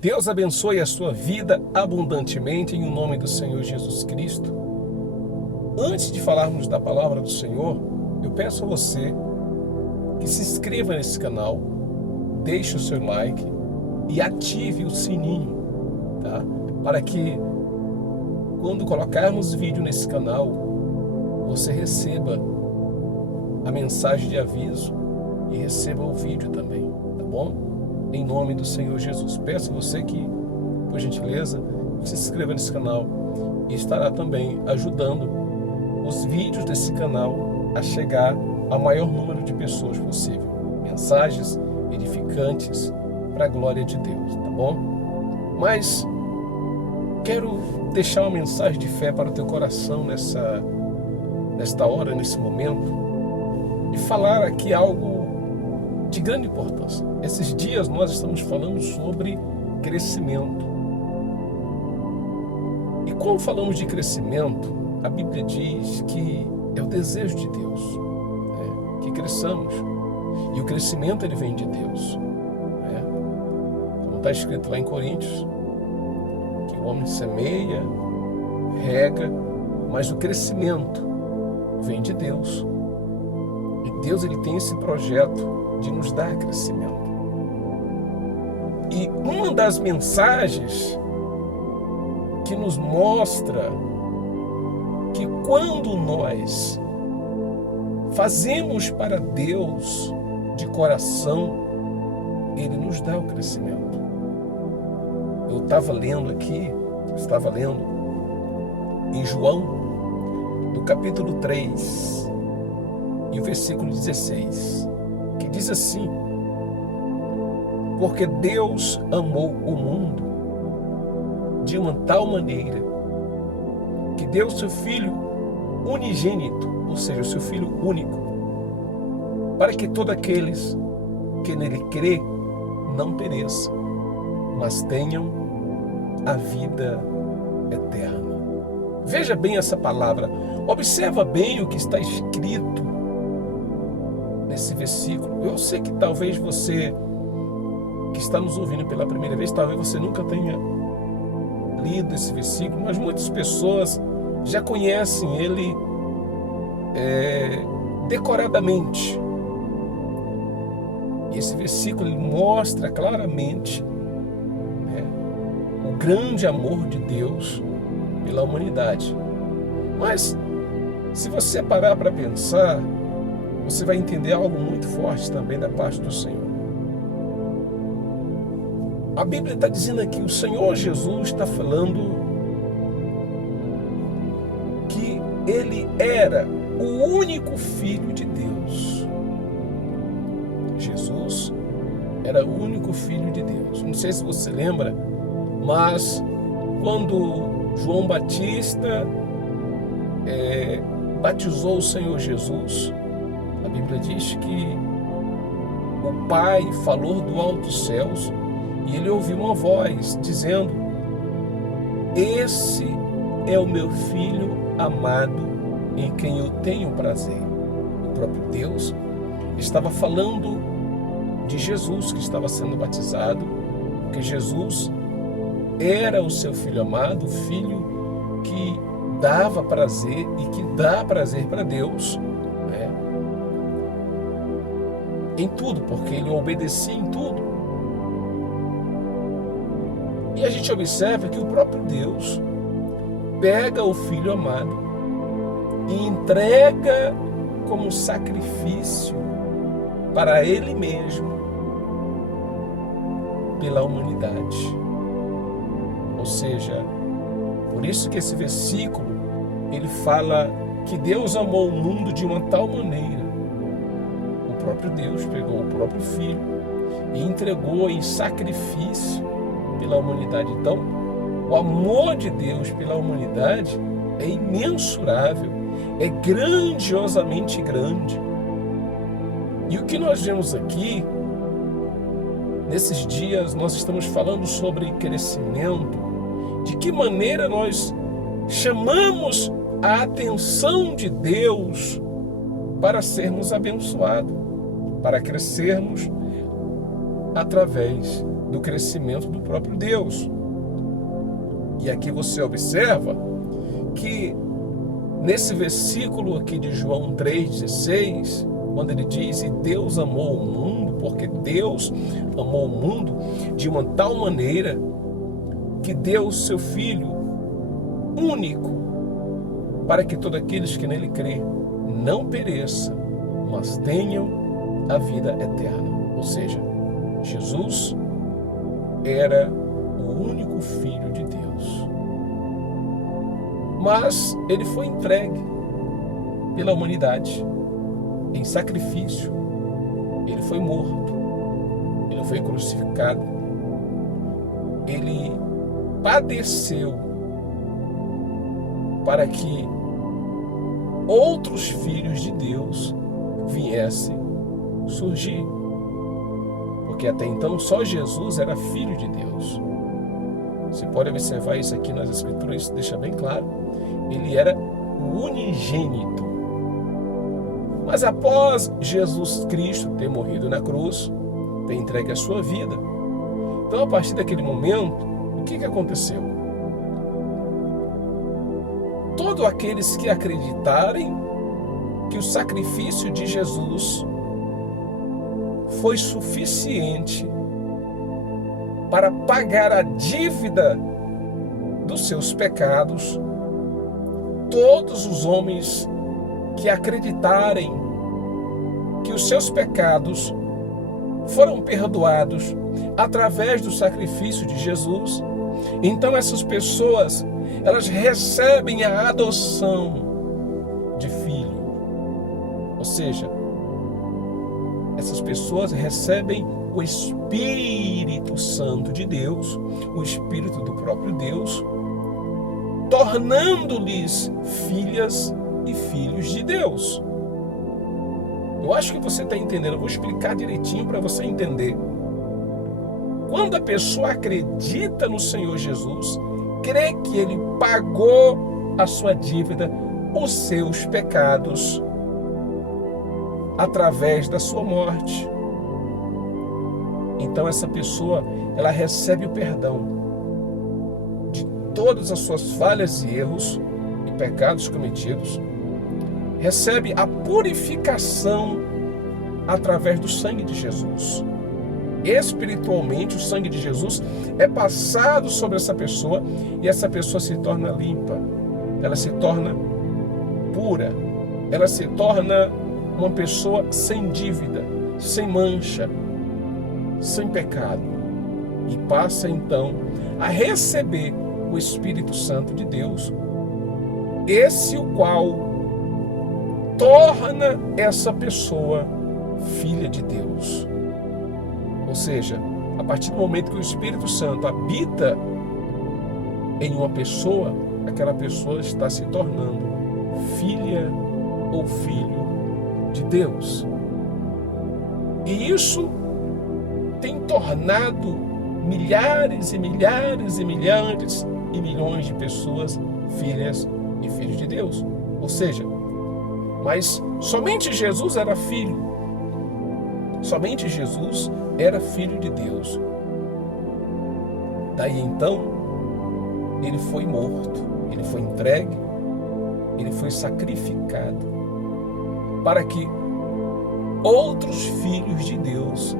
Deus abençoe a sua vida abundantemente em nome do Senhor Jesus Cristo. Antes de falarmos da palavra do Senhor, eu peço a você que se inscreva nesse canal, deixe o seu like e ative o sininho, tá? Para que quando colocarmos vídeo nesse canal, você receba a mensagem de aviso e receba o vídeo também, tá bom? Em nome do Senhor Jesus. Peço a você que, por gentileza, se inscreva nesse canal e estará também ajudando os vídeos desse canal a chegar ao maior número de pessoas possível. Mensagens edificantes para a glória de Deus, tá bom? Mas quero deixar uma mensagem de fé para o teu coração nesta hora, nesse momento, e falar aqui algo de grande importância. Esses dias nós estamos falando sobre crescimento. E quando falamos de crescimento, a Bíblia diz que é o desejo de Deus, né? Que cresçamos. E o crescimento ele vem de Deus, né? Como está escrito lá em Coríntios, que o homem semeia, rega, mas o crescimento vem de Deus. E Deus ele tem esse projeto de nos dar crescimento. E uma das mensagens que nos mostra que quando nós fazemos para Deus de coração, Ele nos dá o crescimento. Eu estava lendo em João, no capítulo 3, e o versículo 16, que diz assim: porque Deus amou o mundo de uma tal maneira que deu seu Filho unigênito, ou seja, o seu Filho único, para que todos aqueles que nele crê não pereçam, mas tenham a vida eterna. Veja bem essa palavra, observa bem o que está escrito nesse versículo. Eu sei que talvez você que está nos ouvindo pela primeira vez, talvez você nunca tenha lido esse versículo, mas muitas pessoas já conhecem ele decoradamente. E esse versículo ele mostra claramente, né, o grande amor de Deus pela humanidade. Mas se você parar para pensar, você vai entender algo muito forte também da parte do Senhor. A Bíblia está dizendo aqui, o Senhor Jesus está falando que Ele era o único Filho de Deus. Jesus era o único Filho de Deus. Não sei se você lembra, mas quando João Batista batizou o Senhor Jesus, a Bíblia diz que o Pai falou do alto dos céus e ele ouviu uma voz dizendo: esse é o meu Filho amado em quem eu tenho prazer. O próprio Deus estava falando de Jesus que estava sendo batizado, porque Jesus era o seu Filho amado, o Filho que dava prazer e que dá prazer para Deus, né? Em tudo, porque ele obedecia em tudo. E a gente observa que o próprio Deus pega o Filho amado e entrega como sacrifício para Ele mesmo, pela humanidade. Ou seja, por isso que esse versículo, ele fala que Deus amou o mundo de uma tal maneira. O próprio Deus pegou o próprio Filho e entregou em sacrifício pela humanidade. Então, o amor de Deus pela humanidade é imensurável, é grandiosamente grande. E o que nós vemos aqui, nesses dias, nós estamos falando sobre crescimento, de que maneira nós chamamos a atenção de Deus para sermos abençoados, para crescermos através do crescimento do próprio Deus. E aqui você observa que nesse versículo aqui de João 3,16, quando ele diz: e Deus amou o mundo, porque Deus amou o mundo de uma tal maneira que deu o seu Filho único, para que todos aqueles que nele crê não pereçam, mas tenham a vida eterna. Ou seja, Jesus era o único Filho de Deus. Mas ele foi entregue pela humanidade em sacrifício. Ele foi morto, ele foi crucificado, ele padeceu para que outros filhos de Deus viessem surgir. Porque até então só Jesus era filho de Deus. Você pode observar isso aqui nas Escrituras, isso deixa bem claro. Ele era o unigênito. Mas após Jesus Cristo ter morrido na cruz, ter entregue a sua vida, então a partir daquele momento, o que aconteceu? Todos aqueles que acreditarem que o sacrifício de Jesus foi suficiente para pagar a dívida dos seus pecados, todos os homens que acreditarem que os seus pecados foram perdoados através do sacrifício de Jesus, então essas pessoas, elas recebem a adoção de filho. Ou seja, essas pessoas recebem o Espírito Santo de Deus, o Espírito do próprio Deus, tornando-lhes filhas e filhos de Deus. Eu acho que você está entendendo. Eu vou explicar direitinho para você entender. Quando a pessoa acredita no Senhor Jesus, crê que Ele pagou a sua dívida, os seus pecados, através da sua morte, então essa pessoa, ela recebe o perdão de todas as suas falhas e erros e pecados cometidos, recebe a purificação através do sangue de Jesus. Espiritualmente, o sangue de Jesus é passado sobre essa pessoa e essa pessoa se torna limpa, ela se torna pura, ela se torna uma pessoa sem dívida, sem mancha, sem pecado, e passa então a receber o Espírito Santo de Deus, esse o qual torna essa pessoa filha de Deus. Ou seja, a partir do momento que o Espírito Santo habita em uma pessoa, aquela pessoa está se tornando filha ou filho de Deus. E isso tem tornado milhares e milhares e milhares e milhões de pessoas filhas e filhos de Deus. Ou seja, mas somente Jesus era filho. Somente Jesus era filho de Deus. Daí então, ele foi morto, ele foi entregue, ele foi sacrificado para que outros filhos de Deus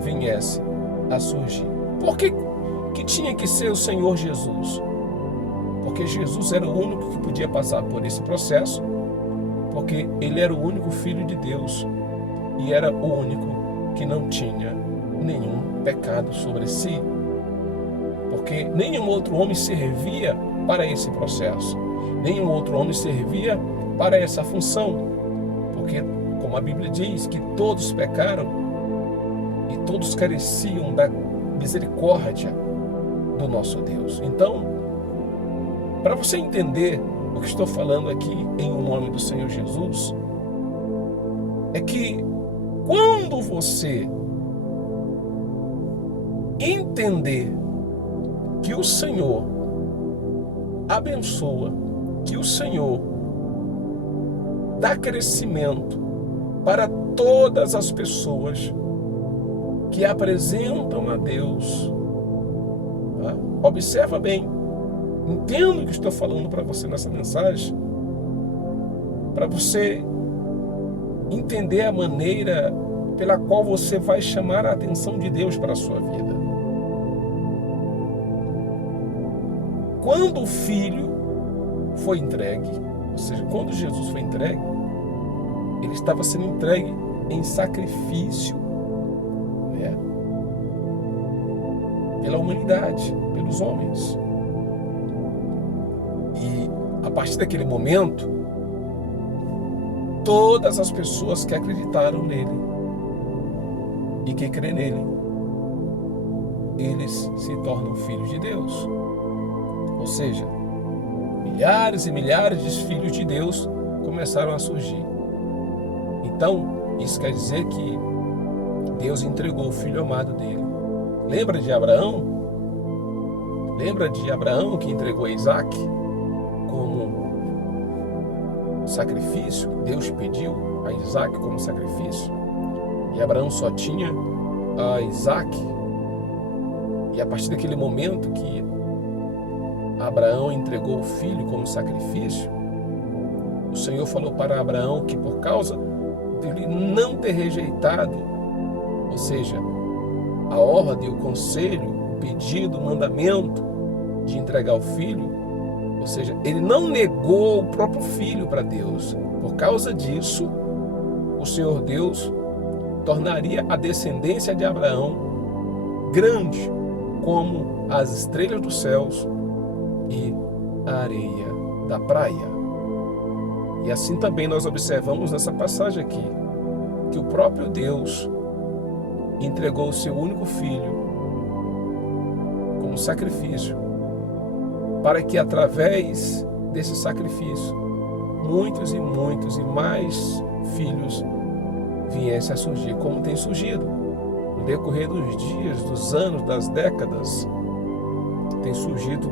viessem a surgir. Por que tinha que ser o Senhor Jesus? Porque Jesus era o único que podia passar por esse processo, porque ele era o único filho de Deus e era o único que não tinha nenhum pecado sobre si. Porque nenhum outro homem servia para esse processo, nenhum outro homem servia para essa função, porque, como a Bíblia diz, que todos pecaram e todos careciam da misericórdia do nosso Deus. Então, para você entender o que estou falando aqui em nome do Senhor Jesus, é que quando você entender que o Senhor abençoa, que o Senhor dá crescimento para todas as pessoas, que apresentam a Deus. Tá? Observa bem, entendo o que estou falando para você nessa mensagem, para você entender a maneira pela qual você vai chamar a atenção de Deus para a sua vida. Quando o Filho foi entregue, ou seja, quando Jesus foi entregue, ele estava sendo entregue em sacrifício, né? Pela humanidade, pelos homens. E a partir daquele momento, todas as pessoas que acreditaram nele e que crê nele, eles se tornam filhos de Deus. Ou seja, milhares e milhares de filhos de Deus começaram a surgir. Então, isso quer dizer que Deus entregou o Filho amado dele. Lembra de Abraão? Lembra de Abraão que entregou Isaac como sacrifício? Deus pediu a Isaac como sacrifício. E Abraão só tinha a Isaac. E a partir daquele momento que Abraão entregou o filho como sacrifício, o Senhor falou para Abraão que por causa dele não ter rejeitado, ou seja, a ordem, o conselho, o pedido, o mandamento de entregar o filho, ou seja, ele não negou o próprio filho para Deus. Por causa disso, o Senhor Deus tornaria a descendência de Abraão grande como as estrelas dos céus e a areia da praia. E assim também nós observamos nessa passagem aqui, que o próprio Deus entregou o seu único filho como sacrifício, para que através desse sacrifício, muitos e mais filhos viessem a surgir, como tem surgido. No decorrer dos dias, dos anos, das décadas, tem surgido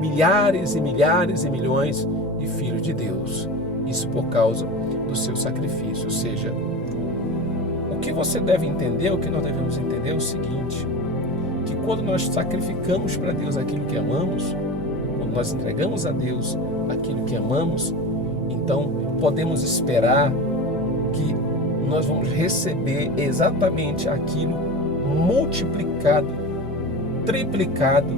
milhares e milhares e milhões de filhos de Deus. Isso por causa do seu sacrifício. Ou seja, o que você deve entender, o que nós devemos entender é o seguinte, que quando nós sacrificamos para Deus aquilo que amamos, quando nós entregamos a Deus aquilo que amamos, então podemos esperar que nós vamos receber exatamente aquilo multiplicado, triplicado,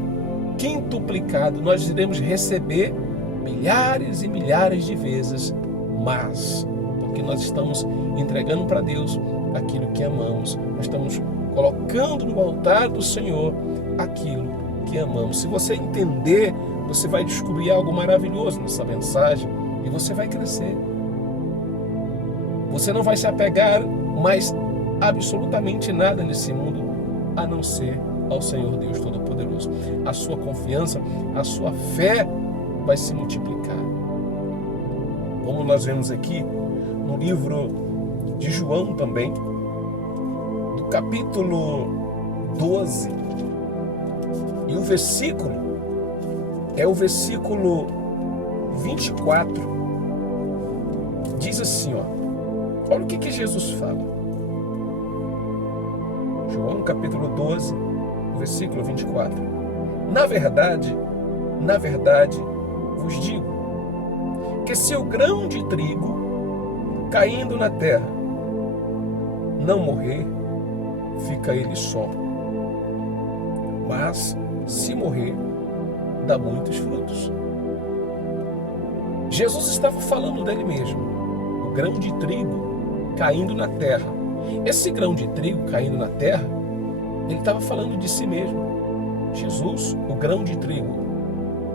quintuplicado. Nós iremos receber milhares e milhares de vezes mais, porque nós estamos entregando para Deus aquilo que amamos, nós estamos colocando no altar do Senhor aquilo que amamos. Se você entender, você vai descobrir algo maravilhoso nessa mensagem e você vai crescer. Você não vai se apegar mais absolutamente nada nesse mundo, a não ser ao Senhor Deus Todo-Poderoso. A sua confiança, a sua fé vai se multiplicar. Como nós vemos aqui no livro de João também, do capítulo 12, e o versículo é o versículo 24, diz assim, olha o que Jesus fala. João capítulo 12, versículo 24. Na verdade vos digo, que se o grão de trigo caindo na terra não morrer, fica ele só. Mas se morrer, dá muitos frutos. Jesus estava falando dele mesmo, o grão de trigo caindo na terra. Esse grão de trigo caindo na terra, ele estava falando de si mesmo. Jesus, o grão de trigo,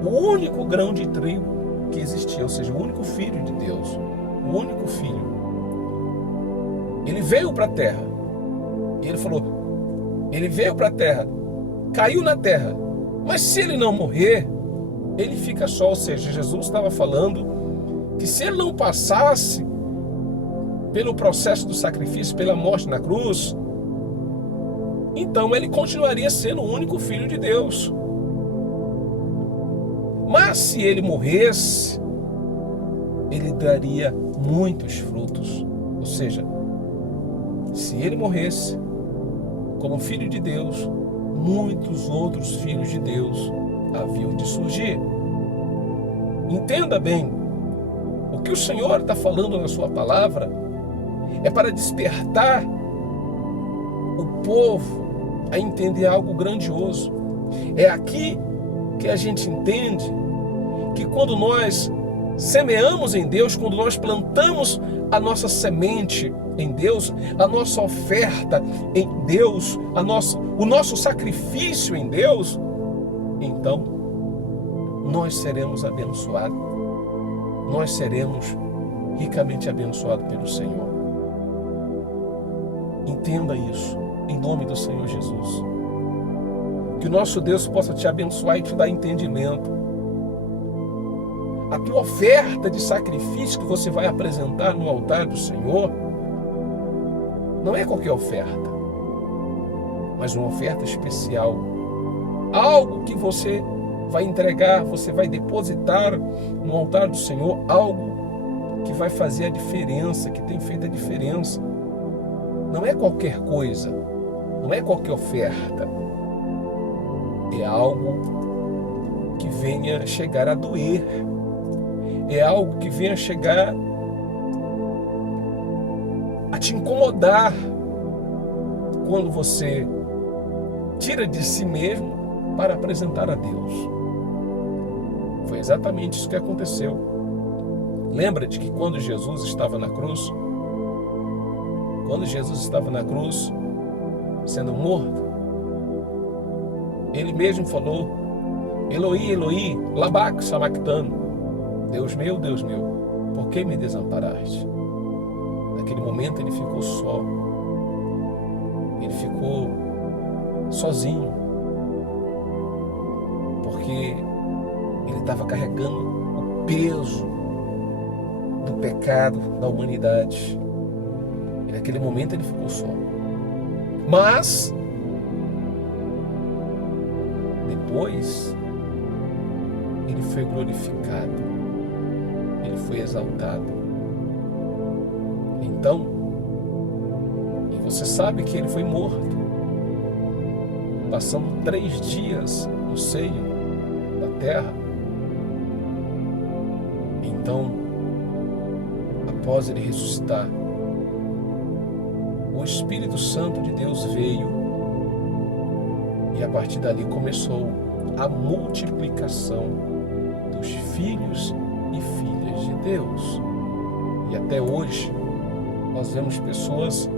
o único grão de trigo que existia, ou seja, o único filho de Deus, o único filho. Ele veio para a terra, e ele falou, ele veio para a terra, caiu na terra, mas se ele não morrer, ele fica só. Ou seja, Jesus estava falando que se ele não passasse pelo processo do sacrifício, pela morte na cruz, então ele continuaria sendo o único filho de Deus. Mas se ele morresse, ele daria muitos frutos. Ou seja, se ele morresse, como filho de Deus, muitos outros filhos de Deus haviam de surgir. Entenda bem, o que o Senhor está falando na sua palavra é para despertar o povo a entender algo grandioso. É aqui que a gente entende que quando nós semeamos em Deus, quando nós plantamos a nossa semente em Deus, a nossa oferta em Deus, o nosso sacrifício em Deus, então nós seremos abençoados. Nós seremos ricamente abençoados pelo Senhor. Entenda isso, em nome do Senhor Jesus. Que o nosso Deus possa te abençoar e te dar entendimento. A tua oferta de sacrifício que você vai apresentar no altar do Senhor não é qualquer oferta, mas uma oferta especial. Algo que você vai entregar, você vai depositar no altar do Senhor, algo que vai fazer a diferença, que tem feito a diferença. Não é qualquer coisa, não é qualquer oferta. É algo que venha chegar a doer. É algo que venha chegar a te incomodar quando você tira de si mesmo para apresentar a Deus. Foi exatamente isso que aconteceu. Lembra-te que quando Jesus estava na cruz, sendo morto, ele mesmo falou: Eloi, Eloi, lama sabachthani. Deus meu, por que me desamparaste? Naquele momento ele ficou só. Ele ficou sozinho. Porque ele estava carregando o peso do pecado da humanidade. E naquele momento ele ficou só. Mas depois ele foi glorificado. Ele foi exaltado. Então, e você sabe que ele foi morto, passando 3 dias no seio da terra. Então, após ele ressuscitar, o Espírito Santo de Deus veio e a partir dali começou a multiplicação dos filhos e filhas de Deus. E até hoje nós vemos pessoas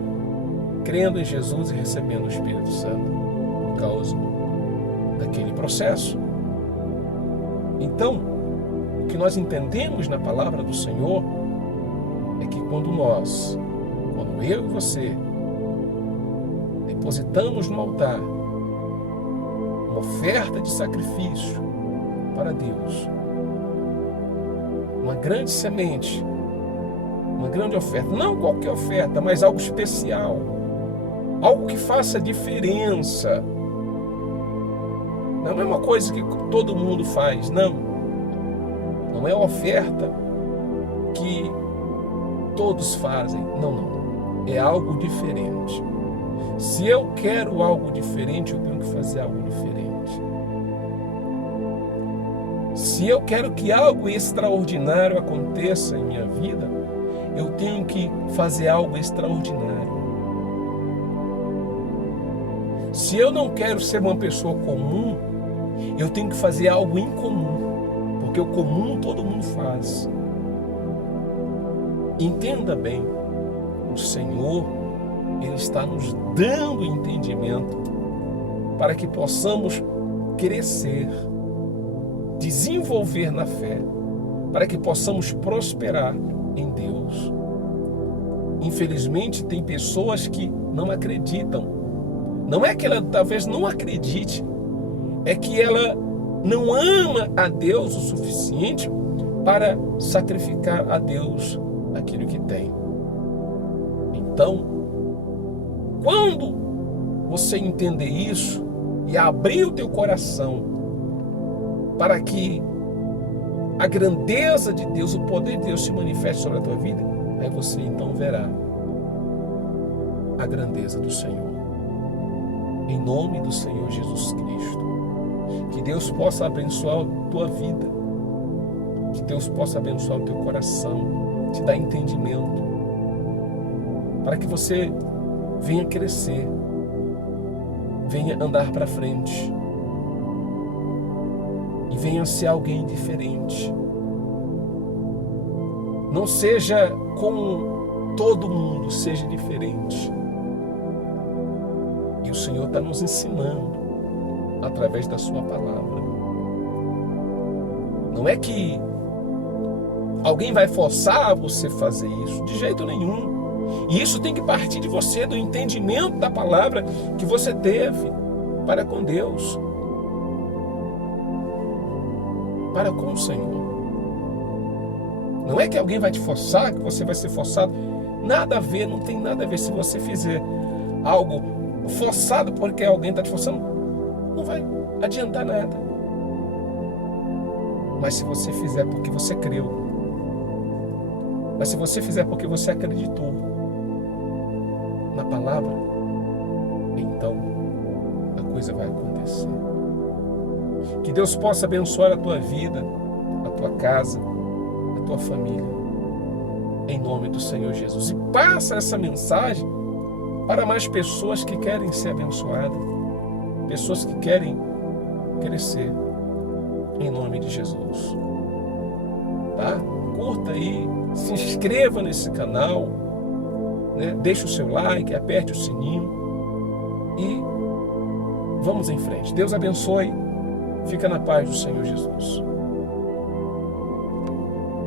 crendo em Jesus e recebendo o Espírito Santo por causa daquele processo. Então, o que nós entendemos na palavra do Senhor é que quando eu e você depositamos no altar uma oferta de sacrifício para Deus, uma grande semente, uma grande oferta, não qualquer oferta, mas algo especial, algo que faça diferença. Não é uma coisa que todo mundo faz, não é uma oferta que todos fazem, não, é algo diferente. Se eu quero algo diferente, eu tenho que fazer algo diferente. Se eu quero que algo extraordinário aconteça em minha vida, eu tenho que fazer algo extraordinário. Se eu não quero ser uma pessoa comum, eu tenho que fazer algo incomum, porque o comum todo mundo faz. Entenda bem, o Senhor, Ele está nos dando entendimento para que possamos crescer, desenvolver na fé, para que possamos prosperar em Deus. Infelizmente, tem pessoas que não acreditam. Não é que ela talvez não acredite, é que ela não ama a Deus o suficiente para sacrificar a Deus aquilo que tem. Então, quando você entender isso e abrir o teu coração para que a grandeza de Deus, o poder de Deus se manifeste sobre a tua vida, aí você então verá a grandeza do Senhor. Em nome do Senhor Jesus Cristo. Que Deus possa abençoar a tua vida. Que Deus possa abençoar o teu coração. Te dar entendimento. Para que você venha crescer. Venha andar para frente. E venha ser alguém diferente. Não seja como todo mundo, seja diferente. E o Senhor está nos ensinando através da sua palavra. Não é que alguém vai forçar você a fazer isso, de jeito nenhum. E isso tem que partir de você, do entendimento da palavra que você teve para com Deus, para com o Senhor. Não é que alguém vai te forçar, que você vai ser forçado. Nada a ver, não tem nada a ver. Se você fizer algo forçado porque alguém está te forçando, não vai adiantar nada. Mas se você fizer porque você creu, mas se você fizer porque você acreditou na palavra, então a coisa vai acontecer. Que Deus possa abençoar a tua vida, a tua casa, a tua família, em nome do Senhor Jesus. E passa essa mensagem para mais pessoas que querem ser abençoadas, pessoas que querem crescer, em nome de Jesus. Tá? Curta aí, se inscreva nesse canal, né? Deixe o seu like, aperte o sininho e vamos em frente. Deus abençoe. Fica na paz do Senhor Jesus.